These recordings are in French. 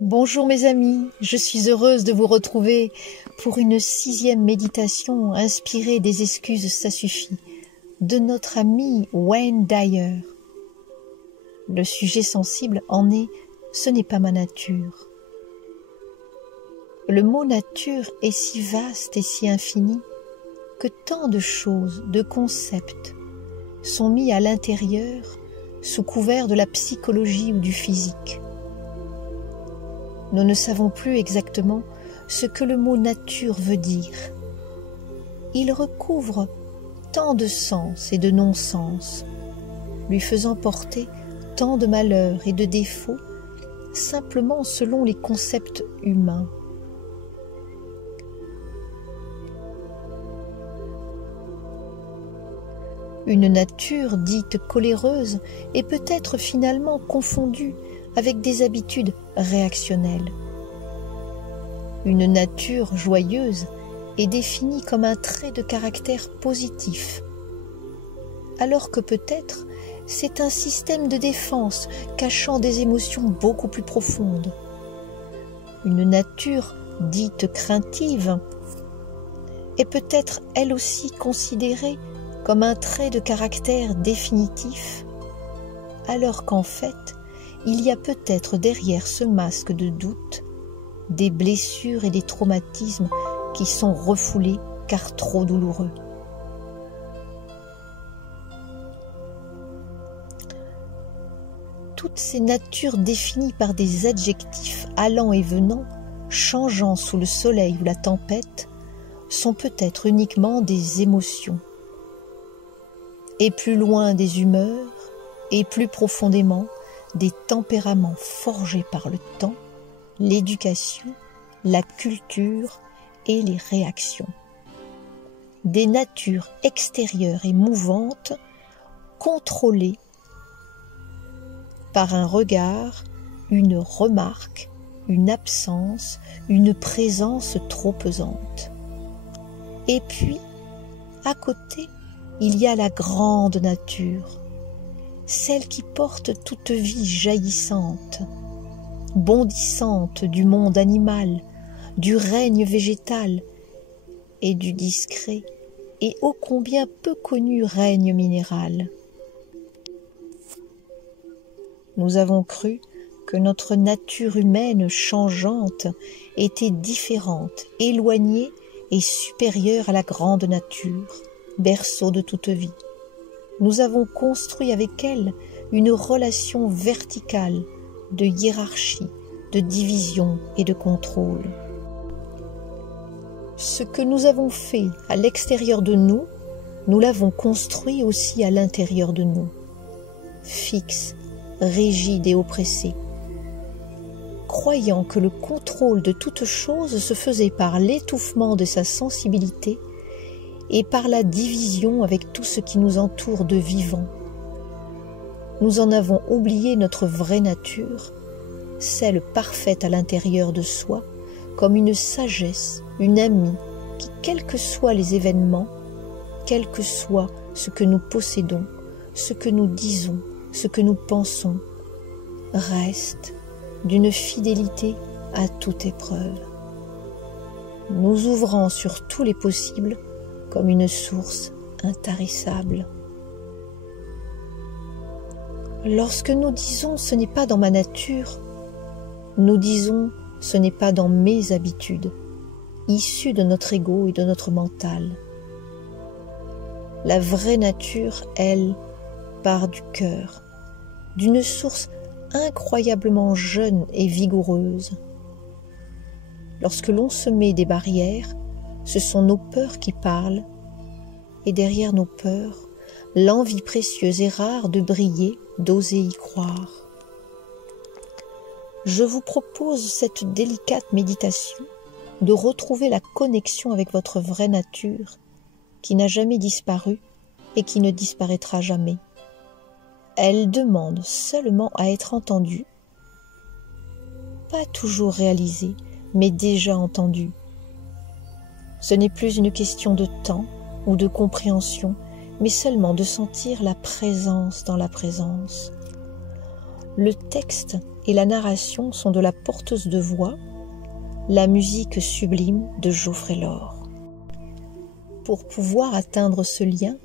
Bonjour mes amis, je suis heureuse de vous retrouver pour une 6e méditation inspirée des excuses ça suffit de notre ami Wayne Dyer. Le sujet sensible en est « ce n'est pas ma nature ». Le mot nature est si vaste et si infini que tant de choses, de concepts sont mis à l'intérieur sous couvert de la psychologie ou du physique. Nous ne savons plus exactement ce que le mot nature veut dire. Il recouvre tant de sens et de non-sens, lui faisant porter tant de malheurs et de défauts simplement selon les concepts humains. Une nature dite coléreuse est peut-être finalement confondue avec des habitudes réactionnelles. Une nature joyeuse est définie comme un trait de caractère positif, alors que peut-être c'est un système de défense cachant des émotions beaucoup plus profondes. Une nature dite craintive est peut-être elle aussi considérée comme un trait de caractère définitif, alors qu'en fait, il y a peut-être derrière ce masque de doute des blessures et des traumatismes qui sont refoulés car trop douloureux. Toutes ces natures définies par des adjectifs allant et venant, changeant sous le soleil ou la tempête, sont peut-être uniquement des émotions. Et plus loin des humeurs, et plus profondément des tempéraments forgés par le temps, l'éducation, la culture et les réactions. Des natures extérieures et mouvantes, contrôlées par un regard, une remarque, une absence, une présence trop pesante. Et puis, à côté, il y a la grande nature, celle qui porte toute vie jaillissante, bondissante du monde animal, du règne végétal et du discret et ô combien peu connu règne minéral. Nous avons cru que notre nature humaine changeante était différente, éloignée et supérieure à la grande nature, berceau de toute vie. Nous avons construit avec elle une relation verticale de hiérarchie, de division et de contrôle. Ce que nous avons fait à l'extérieur de nous, nous l'avons construit aussi à l'intérieur de nous, fixe, rigide et oppressé, croyant que le contrôle de toute chose se faisait par l'étouffement de sa sensibilité et par la division avec tout ce qui nous entoure de vivant. Nous en avons oublié notre vraie nature, celle parfaite à l'intérieur de soi, comme une sagesse, une amie, qui, quels que soient les événements, quel que soit ce que nous possédons, ce que nous disons, ce que nous pensons, reste d'une fidélité à toute épreuve, nous ouvrant sur tous les possibles comme une source intarissable. Lorsque nous disons « ce n'est pas dans ma nature », nous disons « ce n'est pas dans mes habitudes », issues de notre ego et de notre mental. La vraie nature, elle, part du cœur, d'une source incroyablement jeune et vigoureuse. Lorsque l'on se met des barrières, ce sont nos peurs qui parlent, et derrière nos peurs, l'envie précieuse et rare de briller, d'oser y croire. Je vous propose cette délicate méditation de retrouver la connexion avec votre vraie nature, qui n'a jamais disparu et qui ne disparaîtra jamais. Elle demande seulement à être entendue, pas toujours réalisée, mais déjà entendue. Ce n'est plus une question de temps ou de compréhension, mais seulement de sentir la présence dans la présence. Le texte et la narration sont de la porteuse de voix, la musique sublime de Geoffrey Laure. Pour pouvoir atteindre ce lien,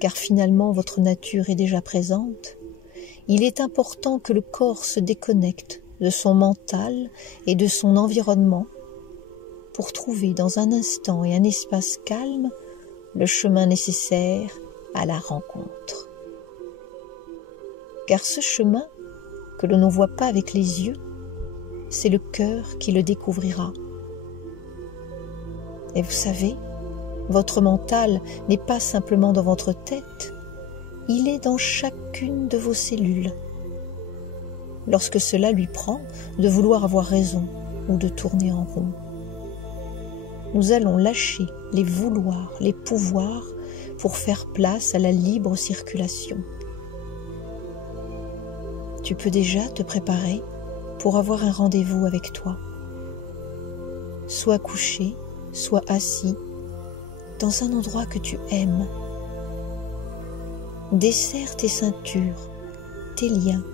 car finalement votre nature est déjà présente, il est important que le corps se déconnecte de son mental et de son environnement pour trouver dans un instant et un espace calme le chemin nécessaire à la rencontre. Car ce chemin, que l'on ne voit pas avec les yeux, c'est le cœur qui le découvrira. Et vous savez, votre mental n'est pas simplement dans votre tête, il est dans chacune de vos cellules. Lorsque cela lui prend de vouloir avoir raison ou de tourner en rond, nous allons lâcher les vouloirs, les pouvoirs pour faire place à la libre circulation. Tu peux déjà te préparer pour avoir un rendez-vous avec toi. Soit couché, soit assis, dans un endroit que tu aimes. Desserre tes ceintures, tes liens.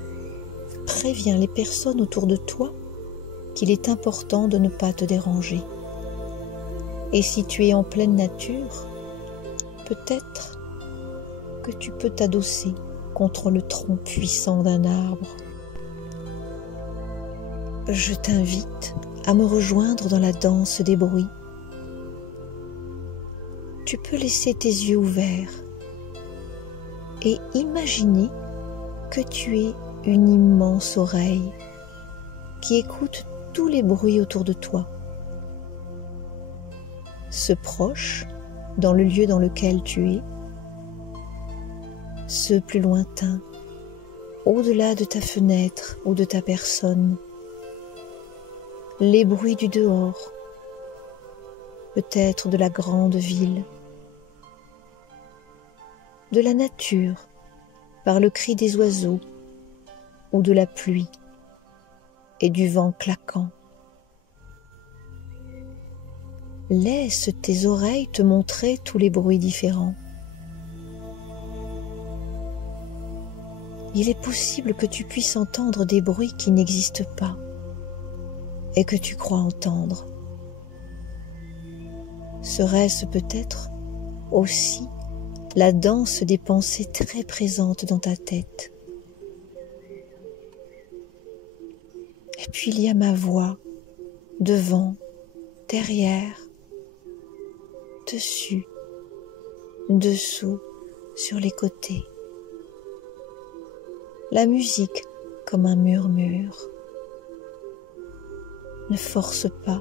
Préviens les personnes autour de toi qu'il est important de ne pas te déranger. Et si tu es en pleine nature, peut-être que tu peux t'adosser contre le tronc puissant d'un arbre. Je t'invite à me rejoindre dans la danse des bruits. Tu peux laisser tes yeux ouverts et imaginer que tu es une immense oreille qui écoute tous les bruits autour de toi. Ceux proches, dans le lieu dans lequel tu es, ceux plus lointains, au-delà de ta fenêtre ou de ta personne, les bruits du dehors, peut-être de la grande ville, de la nature, par le cri des oiseaux ou de la pluie et du vent claquant. Laisse tes oreilles te montrer tous les bruits différents. Il est possible que tu puisses entendre des bruits qui n'existent pas et que tu crois entendre. Serait-ce peut-être aussi la danse des pensées très présentes dans ta tête? Et puis il y a ma voix, devant, derrière, dessus, dessous, sur les côtés. La musique comme un murmure. Ne force pas,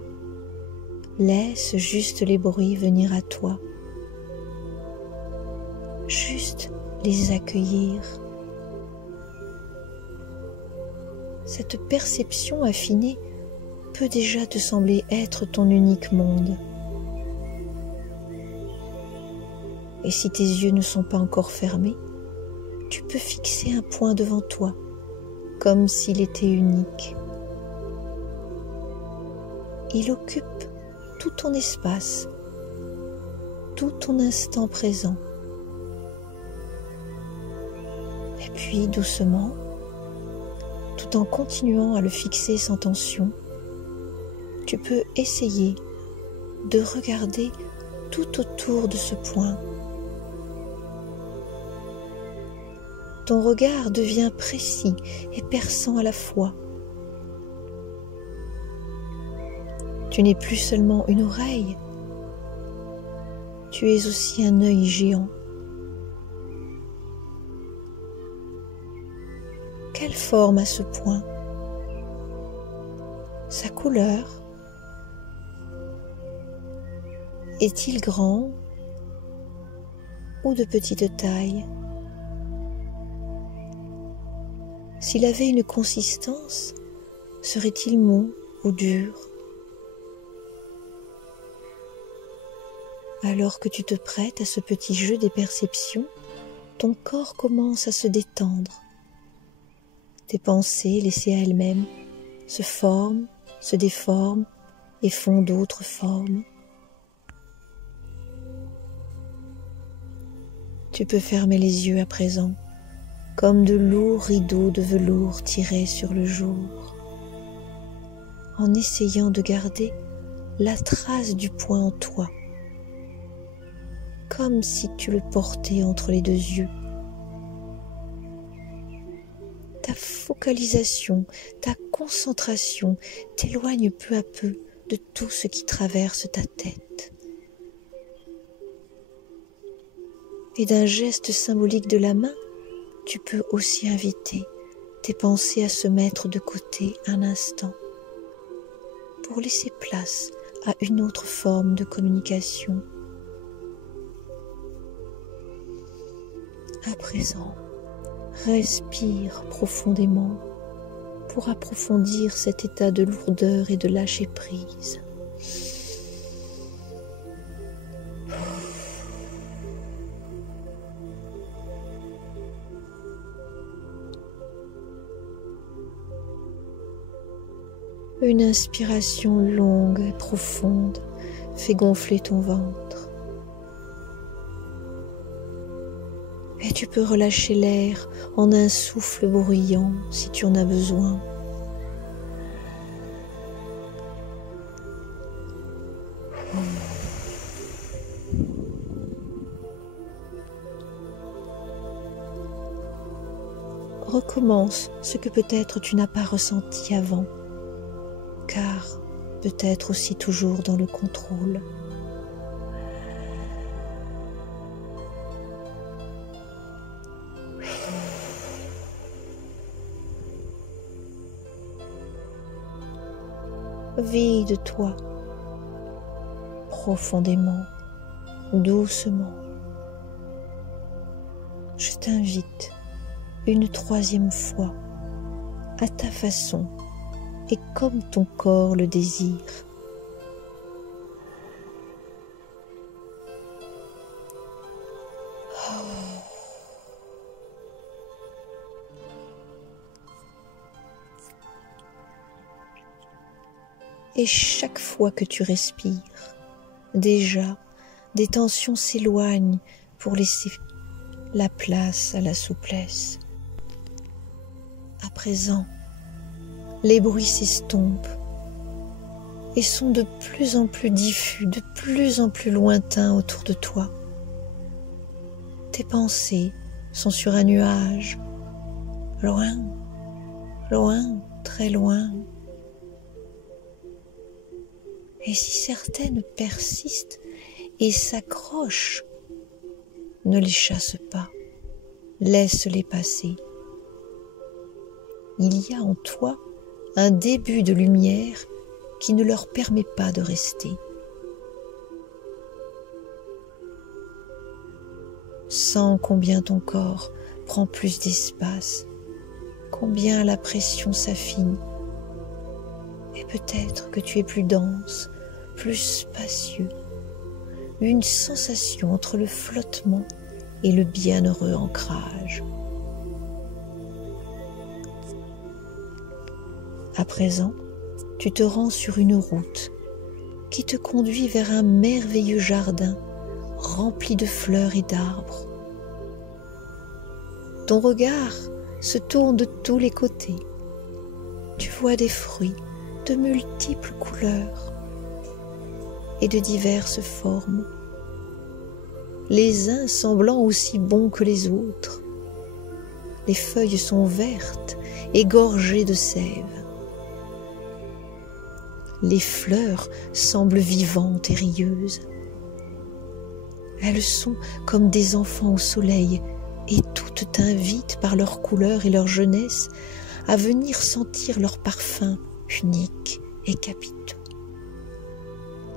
laisse juste les bruits venir à toi. Juste les accueillir. Cette perception affinée peut déjà te sembler être ton unique monde. Et si tes yeux ne sont pas encore fermés, tu peux fixer un point devant toi, comme s'il était unique. Il occupe tout ton espace, tout ton instant présent. Et puis doucement, tout en continuant à le fixer sans tension, tu peux essayer de regarder tout autour de ce point. Ton regard devient précis et perçant à la fois. Tu n'es plus seulement une oreille, tu es aussi un œil géant. Quelle forme a ce point? Sa couleur? Est-il grand ou de petite taille? S'il avait une consistance, serait-il mou ou dur? Alors que tu te prêtes à ce petit jeu des perceptions, ton corps commence à se détendre. Tes pensées, laissées à elles-mêmes, se forment, se déforment et font d'autres formes. Tu peux fermer les yeux à présent, comme de lourds rideaux de velours tirés sur le jour. en essayant de garder la trace du point en toi, comme si tu le portais entre les deux yeux. Ta focalisation, ta concentration t'éloigne peu à peu de tout ce qui traverse ta tête. Et d'un geste symbolique de la main, tu peux aussi inviter tes pensées à se mettre de côté un instant pour laisser place à une autre forme de communication. À présent, respire profondément pour approfondir cet état de lourdeur et de lâcher prise. Une inspiration longue et profonde fait gonfler ton ventre. Et tu peux relâcher l'air en un souffle bruyant si tu en as besoin. Recommence ce que peut-être tu n'as pas ressenti avant, car peut-être aussi toujours dans le contrôle. Vide-toi profondément, doucement. Je t'invite une troisième fois, à ta façon et comme ton corps le désire. Et chaque fois que tu respires, déjà, des tensions s'éloignent pour laisser la place à la souplesse. À présent, les bruits s'estompent et sont de plus en plus diffus, de plus en plus lointains autour de toi. Tes pensées sont sur un nuage, loin, loin, très loin. Et si certaines persistent et s'accrochent, ne les chasse pas, laisse-les passer. Il y a en toi un début de lumière qui ne leur permet pas de rester. Sens combien ton corps prend plus d'espace, combien la pression s'affine, et peut-être que tu es plus dense, plus spacieux, une sensation entre le flottement et le bienheureux ancrage. À présent, tu te rends sur une route qui te conduit vers un merveilleux jardin rempli de fleurs et d'arbres. Ton regard se tourne de tous les côtés. Tu vois des fruits de multiples couleurs et de diverses formes, les uns semblant aussi bons que les autres. Les feuilles sont vertes et gorgées de sève. Les fleurs semblent vivantes et rieuses. Elles sont comme des enfants au soleil et toutes t'invitent par leur couleur et leur jeunesse à venir sentir leur parfum unique et capitaux.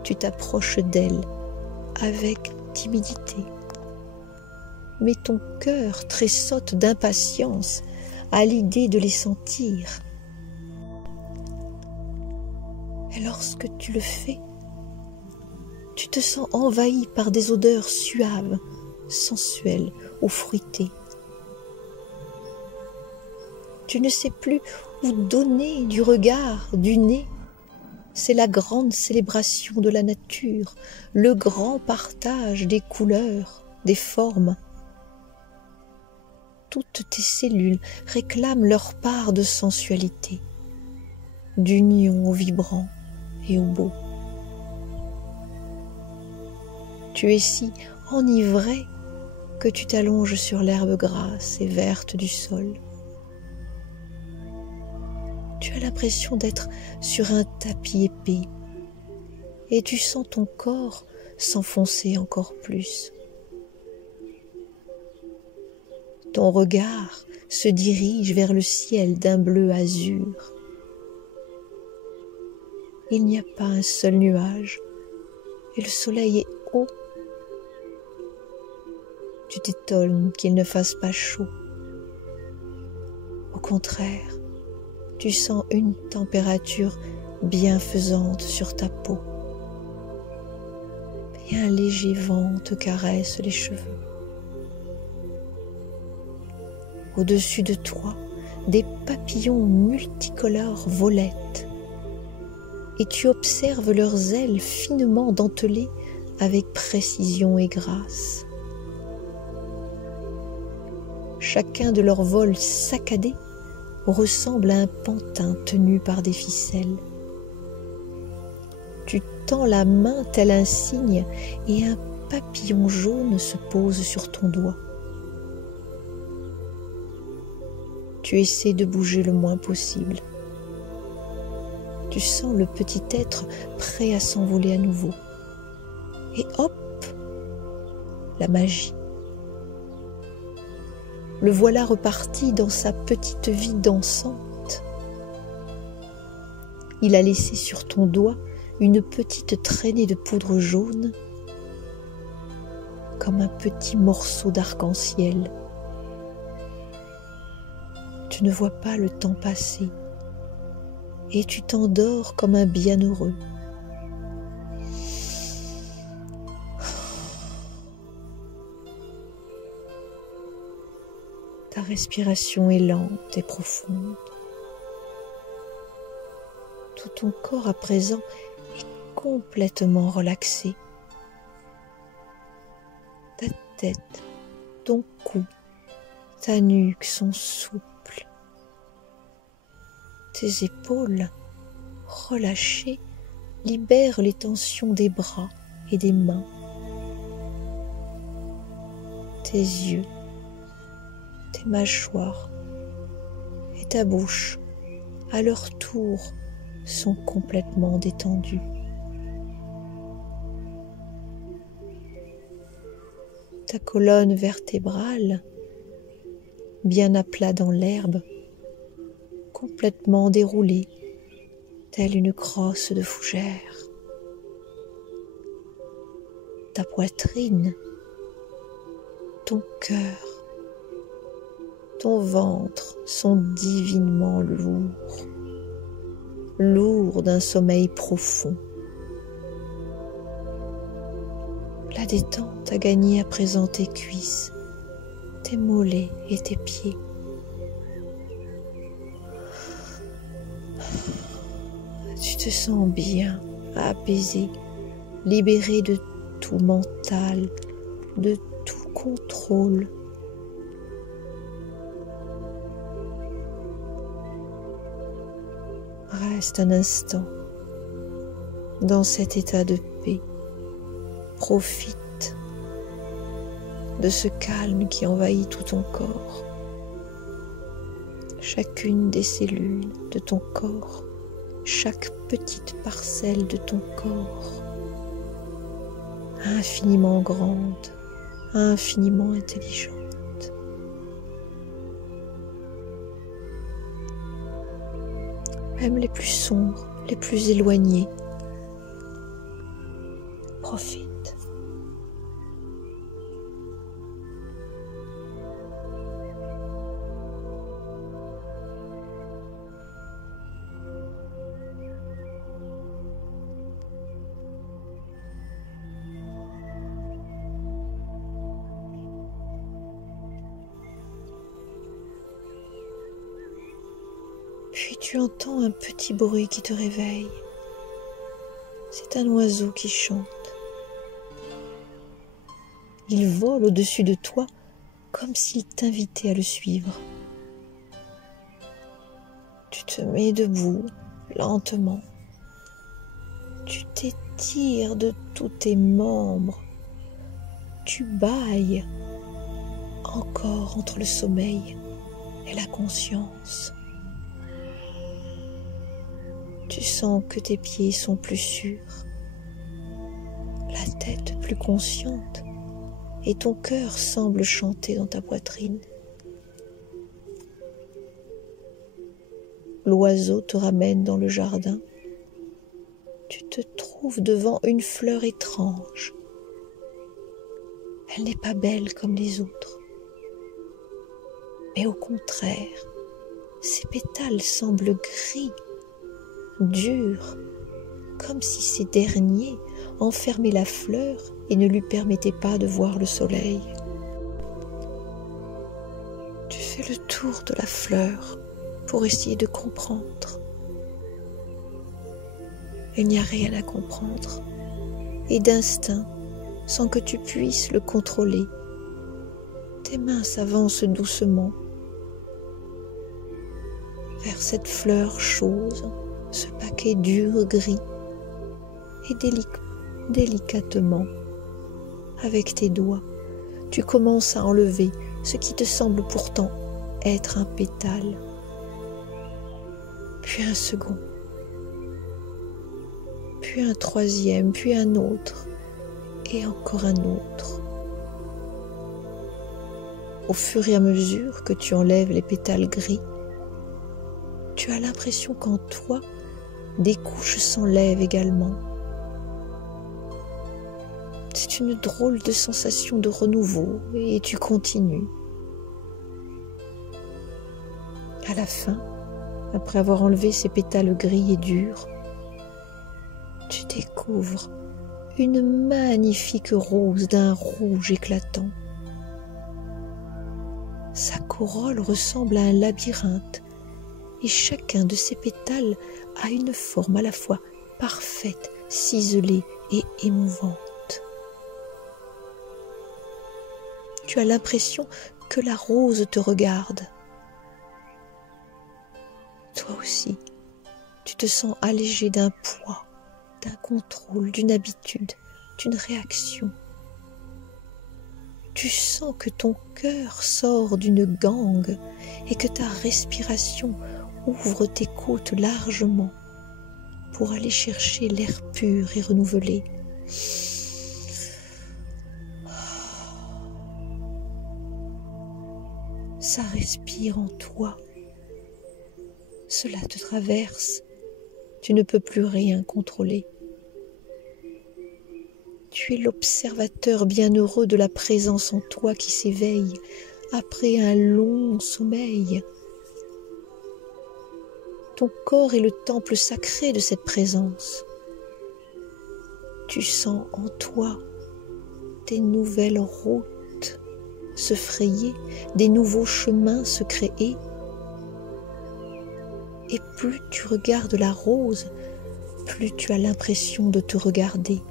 Tu t'approches d'elles avec timidité, mais ton cœur tressaute d'impatience à l'idée de les sentir. Et lorsque tu le fais, tu te sens envahi par des odeurs suaves, sensuelles ou fruitées. Tu ne sais plus où donner du regard, du nez. C'est la grande célébration de la nature, le grand partage des couleurs, des formes. Toutes tes cellules réclament leur part de sensualité. d'union au vibrant et au beau. Tu es si enivré que tu t'allonges sur l'herbe grasse et verte du sol. Tu as l'impression d'être sur un tapis épais et tu sens ton corps s'enfoncer encore plus. Ton regard se dirige vers le ciel d'un bleu azur. Il n'y a pas un seul nuage et le soleil est haut. Tu t'étonnes qu'il ne fasse pas chaud. Au contraire, tu sens une température bienfaisante sur ta peau et un léger vent te caresse les cheveux. Au-dessus de toi, des papillons multicolores volettent et tu observes leurs ailes finement dentelées avec précision et grâce. Chacun de leurs vols saccadés ressemble à un pantin tenu par des ficelles. Tu tends la main tel un cygne et un papillon jaune se pose sur ton doigt. Tu essaies de bouger le moins possible. Tu sens le petit être prêt à s'envoler à nouveau. Et hop, la magie. Le voilà reparti dans sa petite vie dansante. Il a laissé sur ton doigt une petite traînée de poudre jaune, comme un petit morceau d'arc-en-ciel. Tu ne vois pas le temps passer et tu t'endors comme un bienheureux. Ta respiration est lente et profonde. Tout ton corps à présent est complètement relaxé. Ta tête, ton cou, ta nuque sont souples. Tes épaules, relâchées, libèrent les tensions des bras et des mains. Tes yeux, tes mâchoires et ta bouche, à leur tour, sont complètement détendus. Ta colonne vertébrale, bien à plat dans l'herbe, complètement déroulée, telle une crosse de fougère. Ta poitrine, ton cœur, ton ventre sont divinement lourds d'un sommeil profond. La détente a gagné à présent tes cuisses, tes mollets et tes pieds. Tu te sens bien, apaisé, libéré de tout mental, de tout contrôle. Reste un instant dans cet état de paix. Profite de ce calme qui envahit tout ton corps. Chacune des cellules de ton corps, chaque petite parcelle de ton corps, infiniment grande, infiniment intelligente. Même les plus sombres, les plus éloignés, profite. Puis tu entends un petit bruit qui te réveille. C'est un oiseau qui chante. Il vole au-dessus de toi comme s'il t'invitait à le suivre. Tu te mets debout lentement. Tu t'étires de tous tes membres. Tu bâilles encore entre le sommeil et la conscience. Tu sens que tes pieds sont plus sûrs, la tête plus consciente et ton cœur semble chanter dans ta poitrine. L'oiseau te ramène dans le jardin. Tu te trouves devant une fleur étrange. Elle n'est pas belle comme les autres. Mais au contraire, ses pétales semblent gris, durs, comme si ces derniers enfermaient la fleur et ne lui permettaient pas de voir le soleil. Tu fais le tour de la fleur pour essayer de comprendre. Il n'y a rien à comprendre, et d'instinct, sans que tu puisses le contrôler, tes mains s'avancent doucement vers cette fleur chose, ce paquet dur gris, et délicatement, avec tes doigts, tu commences à enlever ce qui te semble pourtant être un pétale, puis un second, puis un troisième, puis un autre, et encore un autre. Au fur et à mesure que tu enlèves les pétales gris, tu as l'impression qu'en toi, des couches s'enlèvent également. C'est une drôle de sensation de renouveau et tu continues. À la fin, après avoir enlevé ces pétales gris et durs, tu découvres une magnifique rose d'un rouge éclatant. Sa corolle ressemble à un labyrinthe et chacun de ses pétales a une forme à la fois parfaite, ciselée et émouvante. Tu as l'impression que la rose te regarde. Toi aussi, tu te sens allégé d'un poids, d'un contrôle, d'une habitude, d'une réaction. Tu sens que ton cœur sort d'une gangue et que ta respiration ouvre tes côtes largement pour aller chercher l'air pur et renouvelé. Ça respire en toi. Cela te traverse. Tu ne peux plus rien contrôler. Tu es l'observateur bienheureux de la présence en toi qui s'éveille après un long sommeil. Ton corps est le temple sacré de cette présence. Tu sens en toi des nouvelles routes se frayer, des nouveaux chemins se créer. Et plus tu regardes la rose, plus tu as l'impression de te regarder.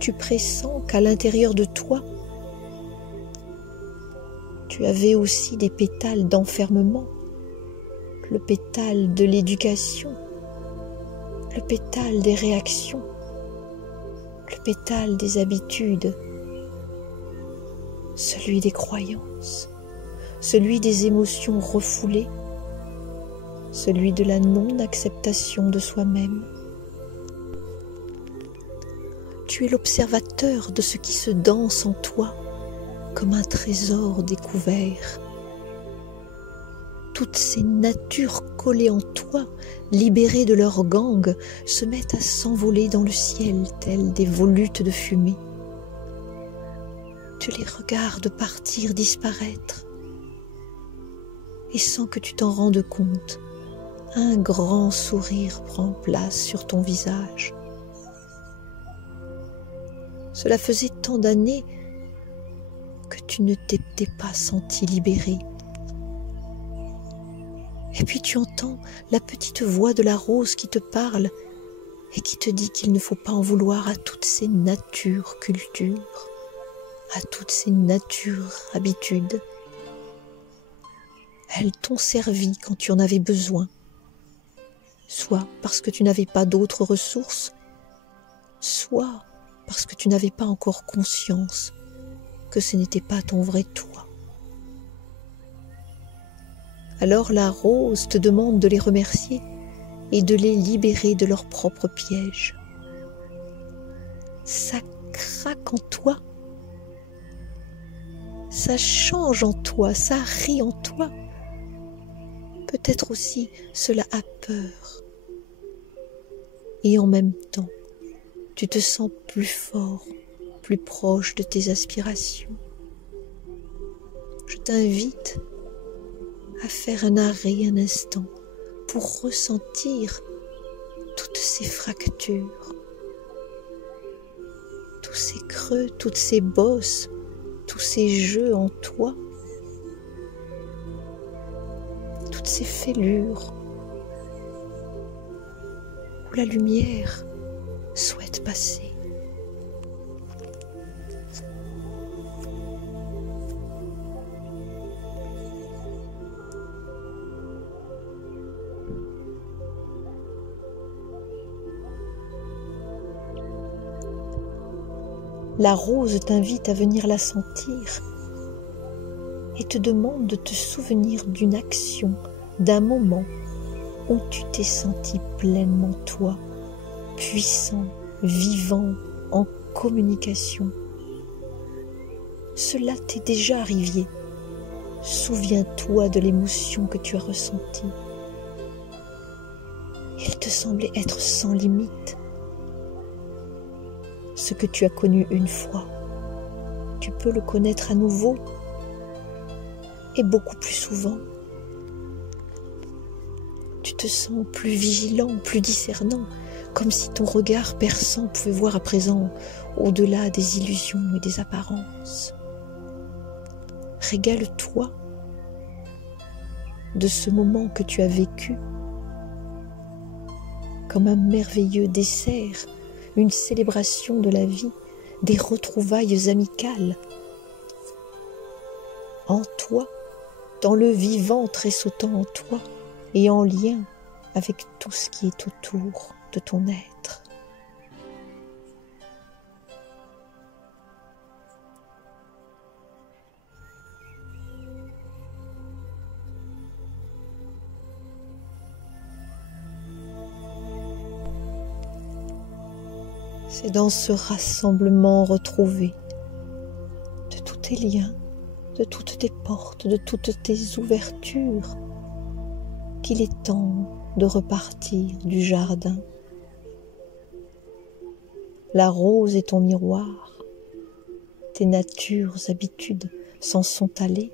Tu pressens qu'à l'intérieur de toi, tu avais aussi des pétales d'enfermement, le pétale de l'éducation, le pétale des réactions, le pétale des habitudes, celui des croyances, celui des émotions refoulées, celui de la non-acceptation de soi-même. Tu es l'observateur de ce qui se danse en toi comme un trésor découvert. Toutes ces natures collées en toi, libérées de leur gangue, se mettent à s'envoler dans le ciel telles des volutes de fumée. Tu les regardes partir, disparaître, et sans que tu t'en rendes compte, un grand sourire prend place sur ton visage. Cela faisait tant d'années que tu ne t'étais pas senti libéré. Et puis tu entends la petite voix de la rose qui te parle et qui te dit qu'il ne faut pas en vouloir à toutes ces natures cultures, à toutes ces natures habitudes. Elles t'ont servi quand tu en avais besoin, soit parce que tu n'avais pas d'autres ressources, soit parce que tu n'avais pas encore conscience que ce n'était pas ton vrai toi. Alors la rose te demande de les remercier et de les libérer de leurs propres pièges. Ça craque en toi, ça change en toi, ça rit en toi. Peut-être aussi cela a peur. Et en même temps, tu te sens plus fort, plus proche de tes aspirations. Je t'invite à faire un arrêt un instant pour ressentir toutes ces fractures, tous ces creux, toutes ces bosses, tous ces jeux en toi, toutes ces fêlures où la lumière souhaite passer. La rose t'invite à venir la sentir et te demande de te souvenir d'une action, d'un moment où tu t'es senti pleinement toi, puissant, vivant, en communication. Cela t'est déjà arrivé. Souviens-toi de l'émotion que tu as ressentie. Elle te semblait être sans limite. Ce que tu as connu une fois, tu peux le connaître à nouveau et beaucoup plus souvent. Tu te sens plus vigilant, plus discernant, comme si ton regard perçant pouvait voir à présent au-delà des illusions et des apparences. Régale-toi de ce moment que tu as vécu comme un merveilleux dessert, une célébration de la vie, des retrouvailles amicales. En toi, dans le vivant tressautant en toi et en lien avec tout ce qui est autour de ton être. C'est dans ce rassemblement retrouvé de tous tes liens, de toutes tes portes, de toutes tes ouvertures, qu'il est temps de repartir du jardin. La rose est ton miroir, tes natures habitudes s'en sont allées.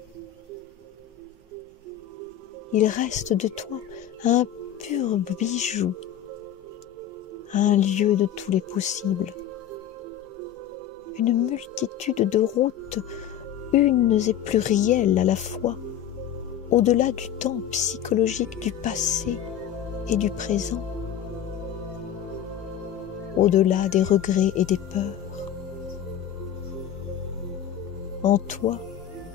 Il reste de toi un pur bijou, un lieu de tous les possibles, une multitude de routes, unes et plurielles à la fois, au-delà du temps psychologique du passé et du présent, au-delà des regrets et des peurs. En toi,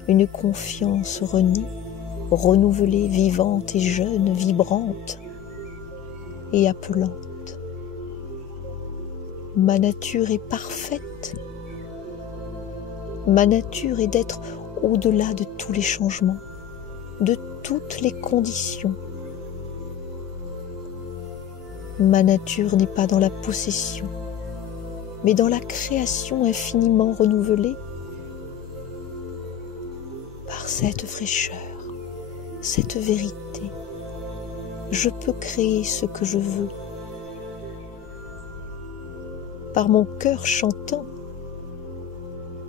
une confiance renée, renouvelée, vivante et jeune, vibrante et appelante. Ma nature est parfaite. Ma nature est d'être au-delà de tous les changements, de toutes les conditions. Ma nature n'est pas dans la possession, mais dans la création infiniment renouvelée par cette fraîcheur, cette vérité. Je peux créer ce que je veux. Par mon cœur chantant,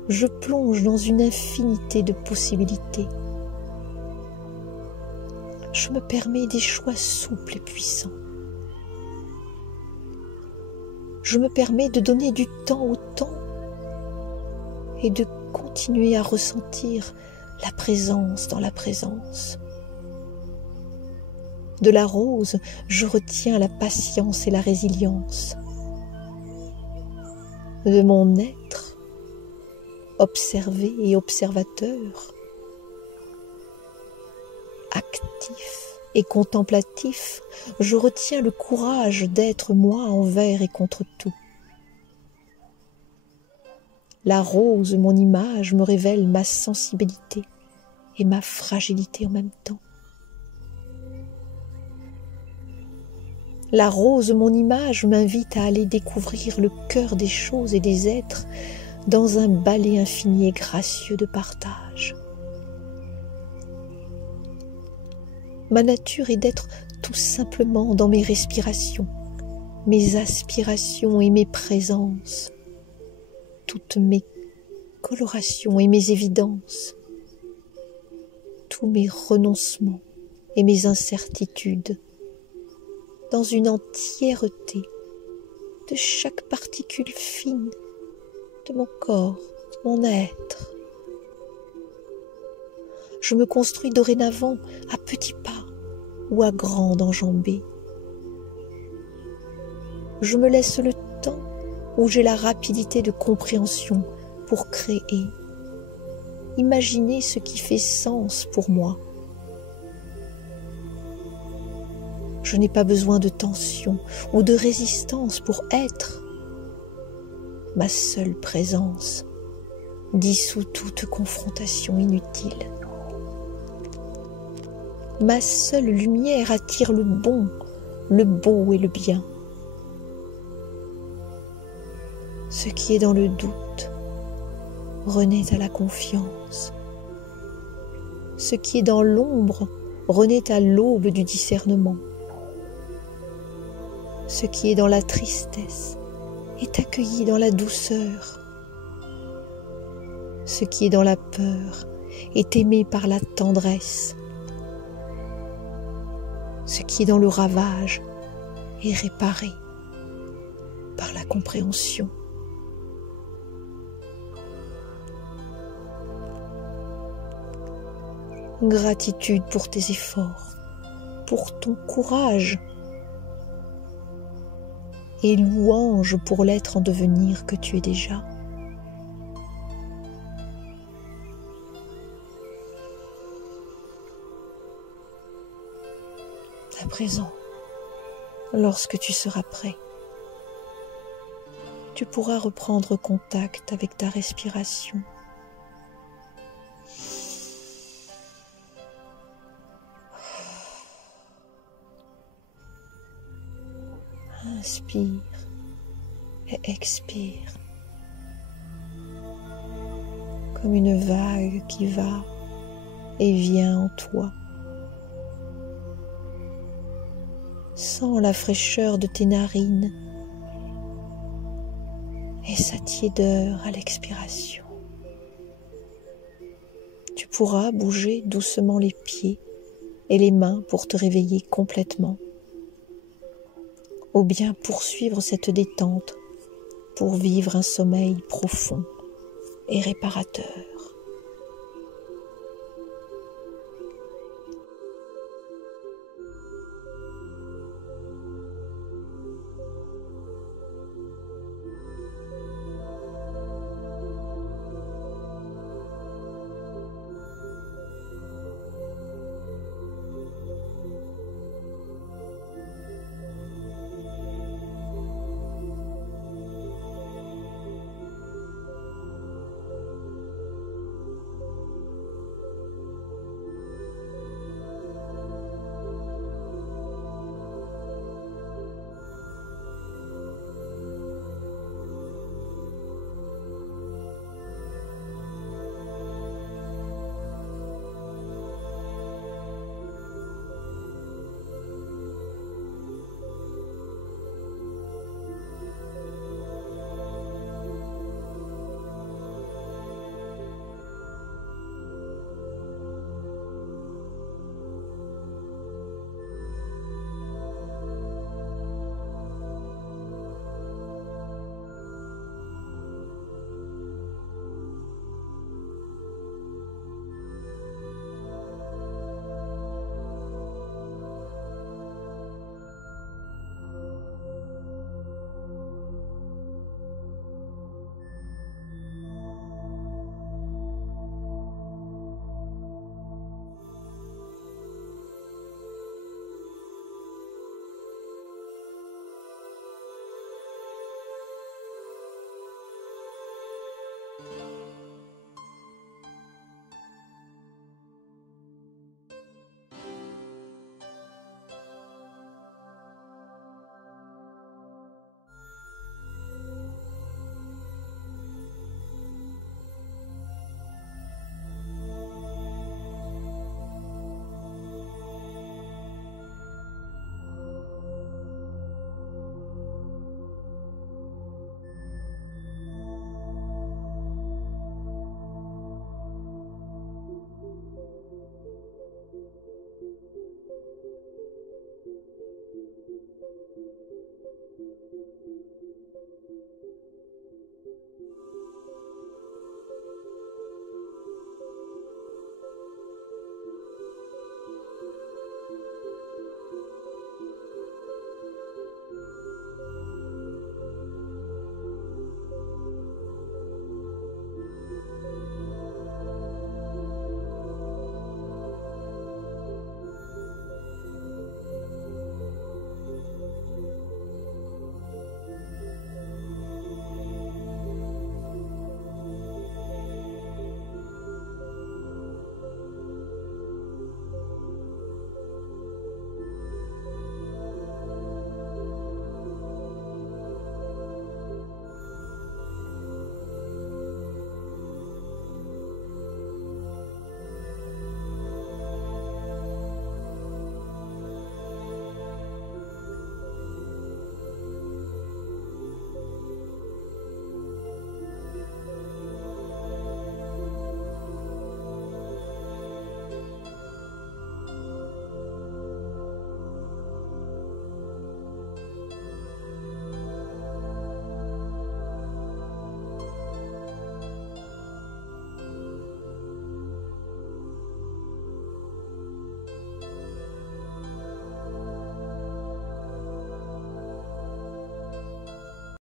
je plonge dans une infinité de possibilités. Je me permets des choix souples et puissants. Je me permets de donner du temps au temps et de continuer à ressentir la présence dans la présence. De la rose, je retiens la patience et la résilience. De mon être, observé et observateur, actif et contemplatif, je retiens le courage d'être moi envers et contre tout. La rose, mon image, me révèle ma sensibilité et ma fragilité en même temps. La rose, mon image, m'invite à aller découvrir le cœur des choses et des êtres dans un ballet infini et gracieux de partage. Ma nature est d'être tout simplement dans mes respirations, mes aspirations et mes présences, toutes mes colorations et mes évidences, tous mes renoncements et mes incertitudes, dans une entièreté de chaque particule fine de mon corps, mon être. Je me construis dorénavant à petits pas ou à grandes enjambées. Je me laisse le temps où j'ai la rapidité de compréhension pour créer, imaginer ce qui fait sens pour moi. Je n'ai pas besoin de tension ou de résistance pour être. Ma seule présence dissout toute confrontation inutile. Ma seule lumière attire le bon, le beau et le bien. Ce qui est dans le doute renaît à la confiance. Ce qui est dans l'ombre renaît à l'aube du discernement. Ce qui est dans la tristesse est accueilli dans la douceur. Ce qui est dans la peur est aimé par la tendresse. Ce qui est dans le ravage est réparé par la compréhension. Gratitude pour tes efforts, pour ton courage, et louange pour l'être en devenir que tu es déjà. À présent, lorsque tu seras prêt, tu pourras reprendre contact avec ta respiration. Inspire et expire comme une vague qui va et vient en toi. Sens la fraîcheur de tes narines et sa tiédeur à l'expiration. Tu pourras bouger doucement les pieds et les mains pour te réveiller complètement, ou bien poursuivre cette détente pour vivre un sommeil profond et réparateur.